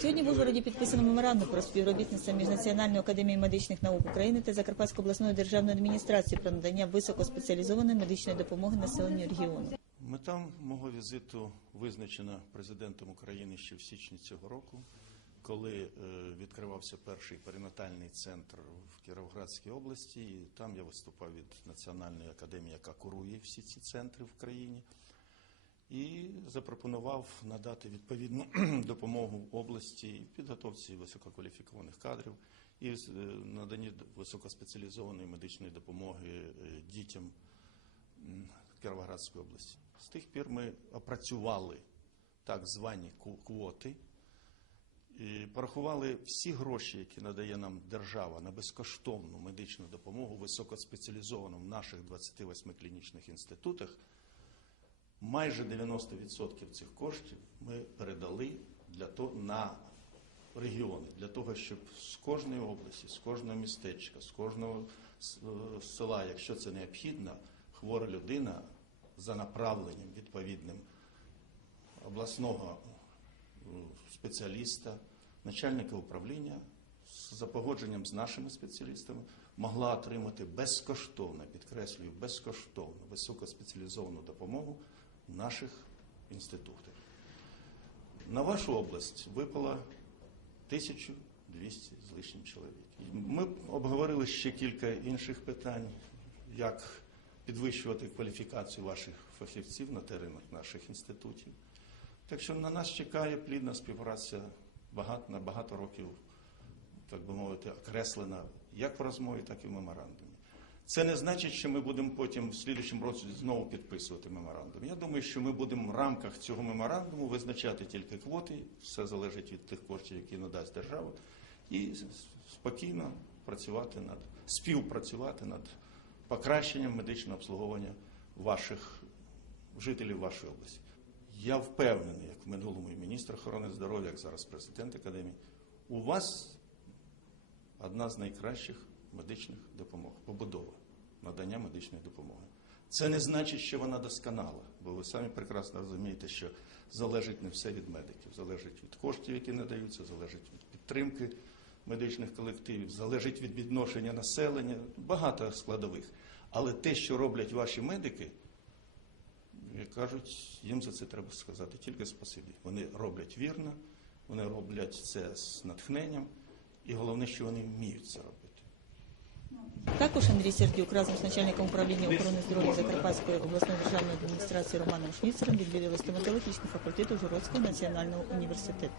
Сьогодні в Ужгороді підписано меморандум про співробітництво між Національною академією медичних наук України та Закарпатською обласною державною адміністрацією про надання високоспеціалізованої медичної допомоги населенню регіону. Мета мого візиту визначена президентом України ще в січні цього року, коли е, відкривався перший перинатальний центр в Кіровоградській області. І там я виступав від Національної академії, яка курує всі ці центри в країні, і запропонував надати відповідну допомогу області і підготовці висококваліфікованих кадрів і е, наданні високоспеціалізованої медичної допомоги е, дітям Кіровоградської області. З тих пір ми опрацювали так звані квоти і порахували всі гроші, які надає нам держава на безкоштовну медичну допомогу високоспеціалізовану в наших 28 клінічних інститутах. Майже 90% цих коштів ми передали для того на регіони, для того, щоб з кожної області, з кожного містечка, з кожного е, села, якщо це необхідно, хвора людина за направленням відповідним обласного е, спеціаліста, начальника управління за погодженням з нашими спеціалістами могла отримати безкоштовно, підкреслюю, безкоштовну високоспеціалізовану допомогу наших інститутах. На вашу область випало 1200 з лишнім чоловік. Ми обговорили ще кілька інших питань, як підвищувати кваліфікацію ваших фахівців на теренах наших інститутів. Так що на нас чекає плідна співпраця багато, на багато років, так би мовити, окреслена як в розмові, так і в меморандумі. Це не значить, що ми будемо потім в слідчому році знову підписувати меморандум. Я думаю, що ми будемо в рамках цього меморандуму визначати тільки квоти, все залежить від тих коштів, які надасть держава, і спокійно працювати над співпрацювати над покращенням медичного обслуговування ваших жителів вашої області. Я впевнений, як в минулому і міністр охорони здоров'я, як зараз президент академії, у вас одна з найкращих медичних допомог надання медичної допомоги. Це не значить, що вона досконала, бо ви самі прекрасно розумієте, що залежить не все від медиків, залежить від коштів, які надаються, залежить від підтримки медичних колективів, залежить від відношення населення, багато складових. Але те, що роблять ваші медики, як кажуть, їм за це треба сказати тільки спасибі. Вони роблять вірно, вони роблять це з натхненням, і головне, що вони вміють це робити. Також Андрій Сердюк разом з начальником управління охорони здоров'я Закарпатської обласної державної адміністрації Романом Шніцером відвідали стоматологічний факультет Ужгородського національного університету.